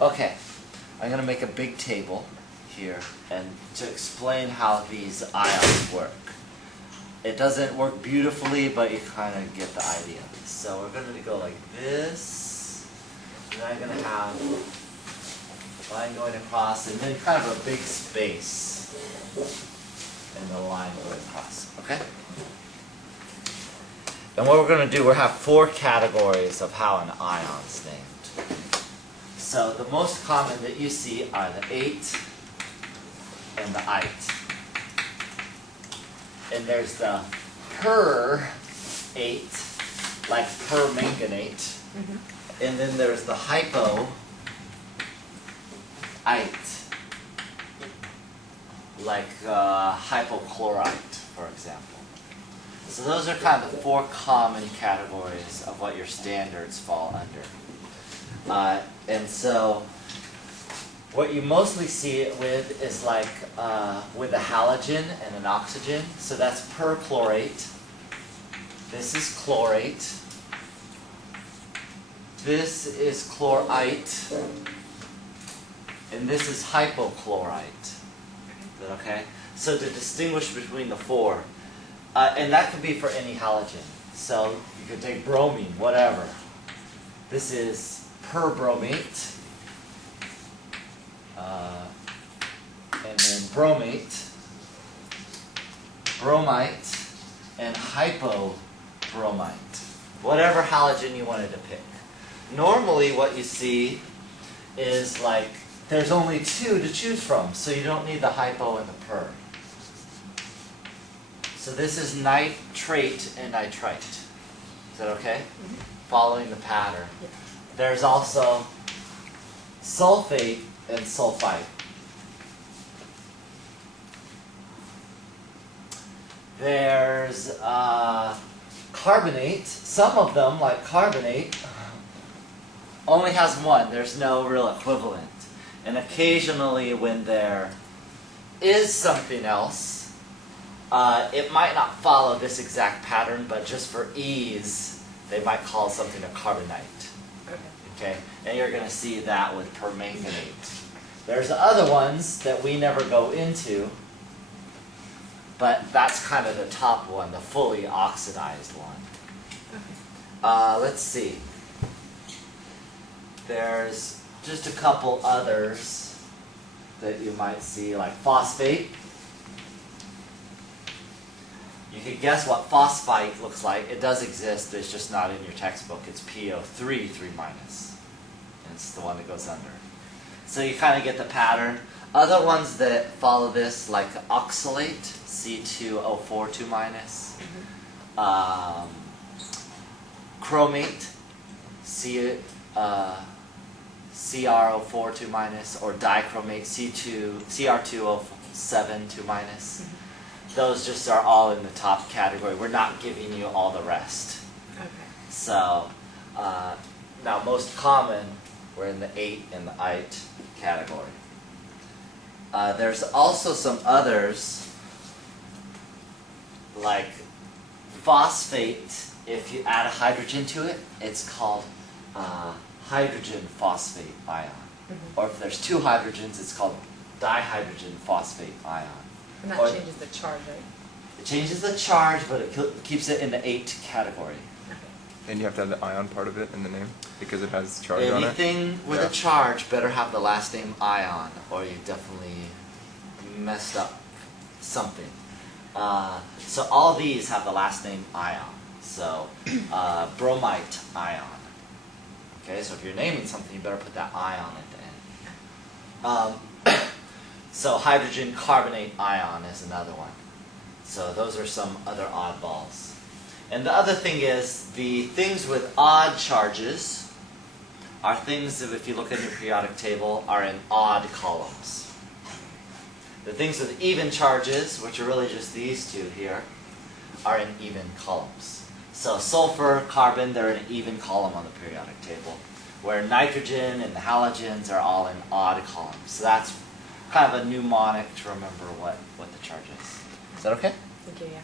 Okay, I'm going to make a big table here and to explain how these ions work. It doesn't work beautifully, but you kind of get the idea. So we're going to go like this, and I'm going to have a line going across, and then kind of a big space, and the line going across. Okay? And what we're going to do, we'll have 4 categories of how an ion's named. So the most common that you see are the 8 and the ite. And there's the per-8, like permanganate. And then there's the hypo-ite, like hypochlorite, for example. So those are kind of the 4 common categories of what your standards fall under. And so what you mostly see it with is like with a halogen and an oxygen. So that's perchlorate. This is chlorate. This is chlorite. And this is hypochlorite. Is that okay? So to distinguish between the 4, and that could be for any halogen. So you could take bromine, whatever. This is perbromate. And then bromate, bromite, and hypobromite. Whatever halogen you wanted to pick. Normally what you see is like there's only 2 to choose from, so you don't need the hypo and the per. So this is nitrate and nitrite. Is that okay? Following the pattern. Yeah. There's also sulfate and sulfite. There's carbonate. Some of them, like carbonate, only has 1. There's no real equivalent. And occasionally when there is something else, it might not follow this exact pattern, but just for ease, they might call something a carbonite. Okay? And you're going to see that with permanganate. There's other ones that we never go into, but that's kind of the top one, the fully oxidized one. Let's see. There's just a couple others that you might see, like phosphate. You can guess what phosphite looks like. It does exist, but it's just not in your textbook. It's PO3, 3 minus. And it's the one that goes under. So you kind of get the pattern. Other ones that follow this, like oxalate, C2O4, 2 minus. Chromate, CrO4, 2 minus, or dichromate, CR2O7, 2 minus. Those just are all in the top category. We're not giving you all the rest. Okay. So, now most common, we're in the 8 and the ite category. There's also some others, like phosphate. If you add a hydrogen to it, it's called hydrogen phosphate ion. Or if there's 2 hydrogens, it's called dihydrogen phosphate ion. And that changes the charge, right? It changes the charge, but it keeps it in the 8 category. And you have to have the ion part of it in the name because it has charge on it? Anything with a charge better have the last name ion, or you definitely messed up something. So all these have the last name ion. So bromite ion. Okay, so if you're naming something, you better put that ion at the end. So hydrogen carbonate ion is another one. So those are some other oddballs. And the other thing is, the things with odd charges are things that, if you look at your periodic table, are in odd columns. The things with even charges, which are really just these 2 here, are in even columns. So sulfur, carbon, they're in an even column on the periodic table, where nitrogen and the halogens are all in odd columns. So that's kind of a mnemonic to remember what the charge is. Is that okay? Thank you, yeah.